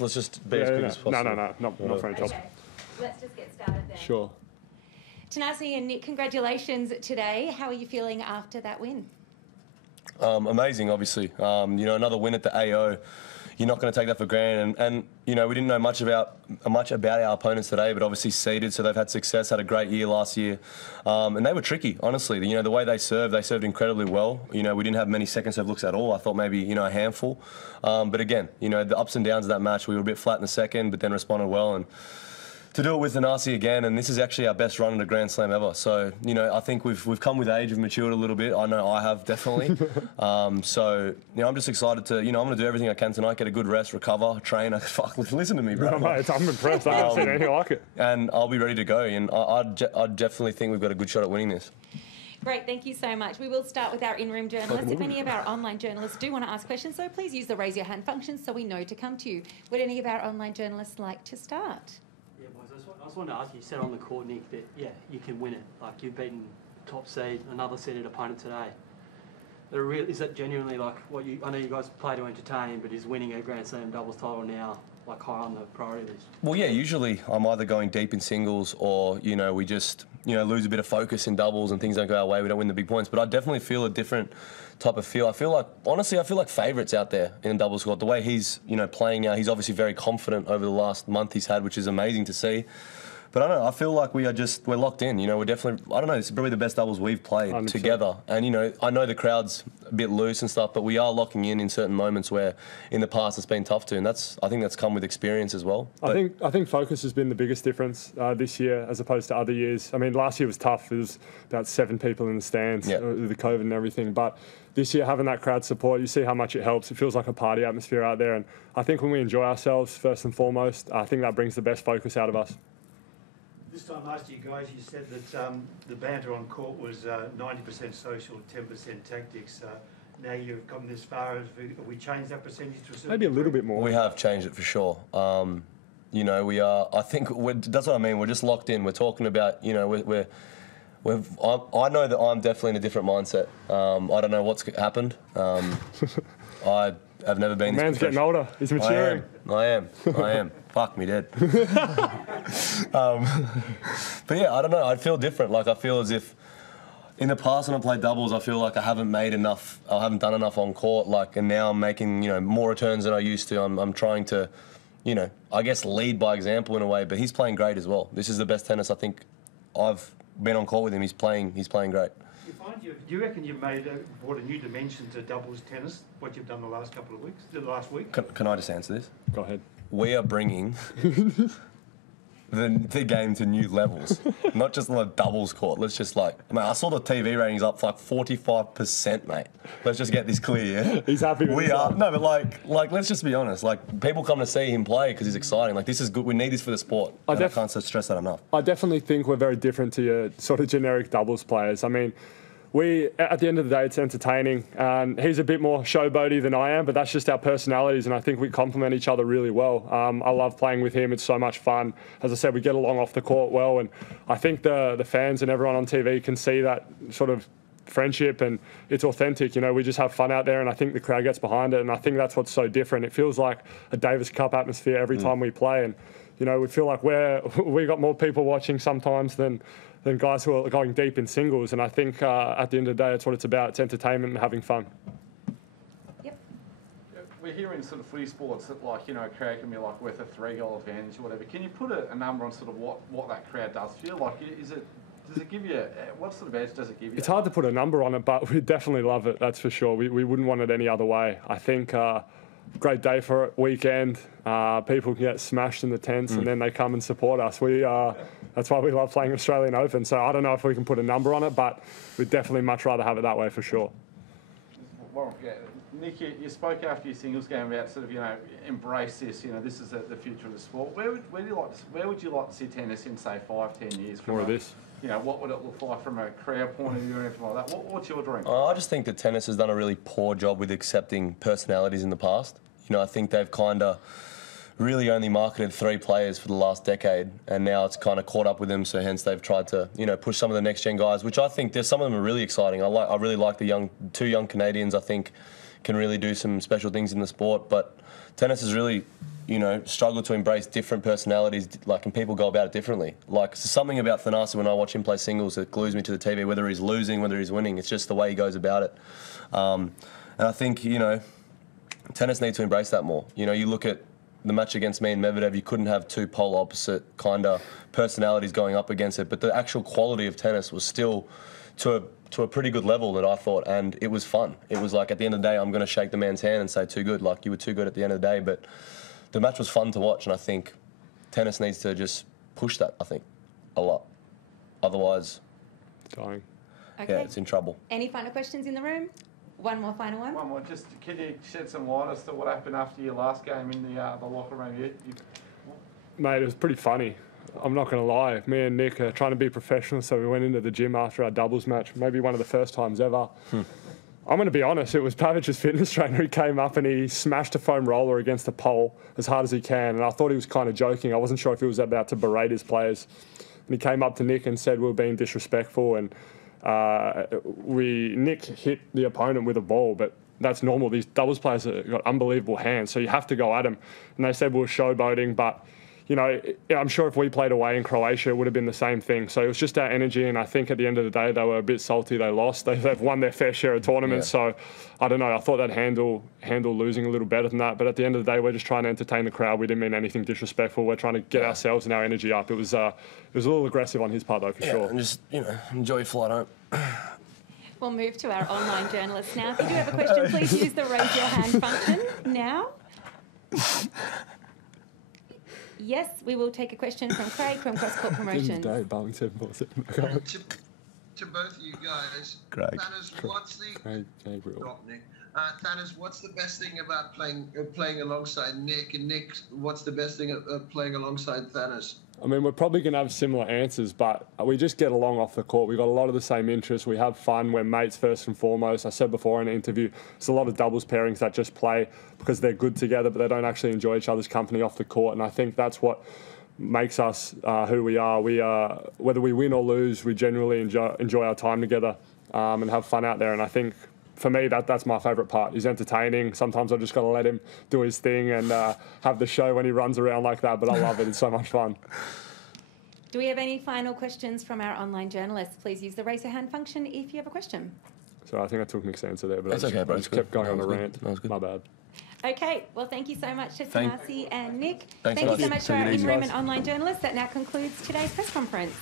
Let's just be as quick as possible. Not for any trouble. Okay, let's just get started then. Sure. Tanasi and Nick, congratulations today. How are you feeling after that win? Amazing, obviously. Another win at the AO. You're not going to take that for granted. And we didn't know much about our opponents today, but obviously seeded, so they've had success, had a great year last year. And they were tricky, honestly. The way they served incredibly well. We didn't have many second serve looks at all. I thought maybe, a handful. But again, the ups and downs of that match, we were a bit flat in the second, but then responded well. And to do it with Tanasi again, and this is actually our best run at a Grand Slam ever. So, I think we've come with age, we've matured a little bit. I know I have, definitely. I'm just excited to, I'm going to do everything I can tonight, get a good rest, recover, train. Fuck, listen to me, bro. No, mate, I'm impressed. I haven't seen anything like it. And I'll be ready to go, and I definitely think we've got a good shot at winning this. Great, thank you so much. We will start with our in-room journalists. If any of our online journalists do want to ask questions, so please use the raise your hand function so we know to come to you. Would any of our online journalists like to start? Yeah, boys, I just wanted to ask you said on the court, Nick, that, you can win it. Like, you've beaten top seed, another seeded opponent today. Is that genuinely, like, I know you guys play to entertain, but is winning a Grand Slam doubles title now, like, high on the priority list? Well, yeah, usually I'm either going deep in singles or, we just, lose a bit of focus in doubles and things don't go our way, we don't win the big points. But I definitely feel a different type of feel. Honestly, I feel like favourites out there in the doubles court. The way he's, playing now, he's obviously very confident over the last month he's had, which is amazing to see. But I don't know, I feel like we're locked in. We're definitely, I don't know, this is probably the best doubles we've played 100%. together. And, I know the crowd's a bit loose and stuff, but we are locking in certain moments where in the past it's been tough to. And I think that's come with experience as well. I think focus has been the biggest difference this year as opposed to other years. I mean, last year was tough. There was about 7 people in the stands with the COVID and everything. But this year, having that crowd support, you see how much it helps. It feels like a party atmosphere out there. And I think when we enjoy ourselves, first and foremost, I think that brings the best focus out of us. This time last year, guys, you said that the banter on court was 90% social, 10% tactics. Now you've come this far. Have we changed that percentage to a certain Maybe a little bit more. We have changed it for sure. We are. I think that's what I mean. We're just locked in. We're talking about. I know that I'm definitely in a different mindset. I don't know what's happened. I've never been. The man's getting older. He's maturing. I am. Fuck me dead. But yeah, I don't know. I feel different. Like, I feel as if in the past when I played doubles, I feel like I haven't made enough. I haven't done enough on court. And now I'm making more returns than I used to. I'm trying to, I guess lead by example in a way. But he's playing great as well. This is the best tennis I think I've been on court with him. He's playing great. Do you reckon you've brought a new dimension to doubles tennis? What you've done the last couple of weeks, the last week? Can I just answer this? Go ahead. We are bringing the game to new levels, not just on the doubles court. Let's just I saw the TV ratings up for 45%, mate. Let's just get this clear. Yeah? He's happy with No, but let's just be honest. People come to see him play because he's exciting. This is good. We need this for the sport. I can't stress that enough. I definitely think we're very different to your sort of generic doubles players. I mean, at the end of the day, it's entertaining. And he's a bit more showboaty than I am, but that's just our personalities, and I think we complement each other really well. I love playing with him. It's so much fun. As I said, we get along off the court well, and I think the fans and everyone on TV can see that sort of friendship, and it's authentic. We just have fun out there, and I think the crowd gets behind it, and I think that's what's so different. It feels like a Davis Cup atmosphere every time we play, and we feel like we got more people watching sometimes than guys who are going deep in singles. And I think at the end of the day, that's what it's about. It's entertainment and having fun. Yep. We're hearing sort of footy sports that a crowd can be worth a 3-goal advantage or whatever. Can you put a number on sort of what that crowd does feel like? Does it give you, what sort of edge does it give you? It's hard to put a number on it, but we definitely love it, that's for sure. We wouldn't want it any other way. I think great day for it, weekend. People can get smashed in the tents and then they come and support us. That's why we love playing Australian Open. So I don't know if we can put a number on it, but we'd definitely much rather have it that way for sure. Well, yeah. Nick, you spoke after your singles game about sort of, embrace this, this is the future of the sport. Where would you like to see tennis in, say, 5-10 years? More of this. What would it look like from a crowd point of view or anything like that? What's your dream? I just think that tennis has done a really poor job with accepting personalities in the past. I think they've kind of really only marketed 3 players for the last decade, and now it's kind of caught up with them. So hence they've tried to, push some of the next gen guys, which I think some of them are really exciting. I really like the 2 young Canadians. I think can really do some special things in the sport. But tennis has really, you know, struggled to embrace different personalities, like, and people go about it differently. Like, something about Thanasi when I watch him play singles that glues me to the TV, whether he's losing, whether he's winning. It's just the way he goes about it. And I think, you know, tennis needs to embrace that more. You know, you look at the match against me and Medvedev, you couldn't have two polar opposite kind of personalities going up against it, but the actual quality of tennis was still to a pretty good level that I thought, and it was fun. It was like, at the end of the day, I'm going to shake the man's hand and say, too good, like, you were too good at the end of the day, but the match was fun to watch, and I think tennis needs to just push that, I think, a lot. Otherwise, Dying. Okay. yeah, it's in trouble. Any final questions in the room? One more final one. One more, just can you shed some light as to what happened after your last game in the locker room? Mate, it was pretty funny. I'm not going to lie. Me and Nick are trying to be professional, so we went into the gym after our doubles match, maybe one of the first times ever. I'm going to be honest, it was Pavic's fitness trainer who came up and he smashed a foam roller against the pole as hard as he can, and I thought he was kind of joking. I wasn't sure if he was about to berate his players. And he came up to Nick and said we were being disrespectful, and Nick hit the opponent with a ball, but that's normal. These doubles players have got unbelievable hands, so you have to go at them. And they said we were showboating, but you know, I'm sure if we played away in Croatia, it would have been the same thing. So it was just our energy, and I think at the end of the day, they were a bit salty they lost. They've won their fair share of tournaments, so I don't know. I thought they'd handle losing a little better than that. But at the end of the day, we're just trying to entertain the crowd. We didn't mean anything disrespectful. We're trying to get ourselves and our energy up. It was a little aggressive on his part, though, for sure. And just, you know, enjoy your flight home. We'll move to our online journalists now. If you do have a question, please use the raise your hand function now. Yes, we will take a question from Craig from Cross Court Promotions. To both of you guys, Craig. Thanos, what's the Gabriel. Nick? Thanos, what's the best thing about playing alongside Nick? And Nick, what's the best thing of playing alongside Thanos? I mean, we're probably going to have similar answers, but we just get along off the court. We've got a lot of the same interests. We have fun. We're mates first and foremost. I said before in an interview, there's a lot of doubles pairings that just play because they're good together, but they don't actually enjoy each other's company off the court. And I think that's what makes us who we are. Whether we win or lose, we generally enjoy our time together and have fun out there. And I think for me, that's my favourite part. He's entertaining. Sometimes I just got to let him do his thing and have the show when he runs around like that. But I love it. It's so much fun. Do we have any final questions from our online journalists? Please use the raise your hand function if you have a question. So I think I took Nick's answer there, but That's I just, okay, bro. I just kept going on a rant. That was good. My bad. Okay, well, thank you so much to Thank- Thanasi and Nick. Thanks Thank you so so much. much to Take our it easy, in-room guys. and online journalists. That now concludes today's press conference.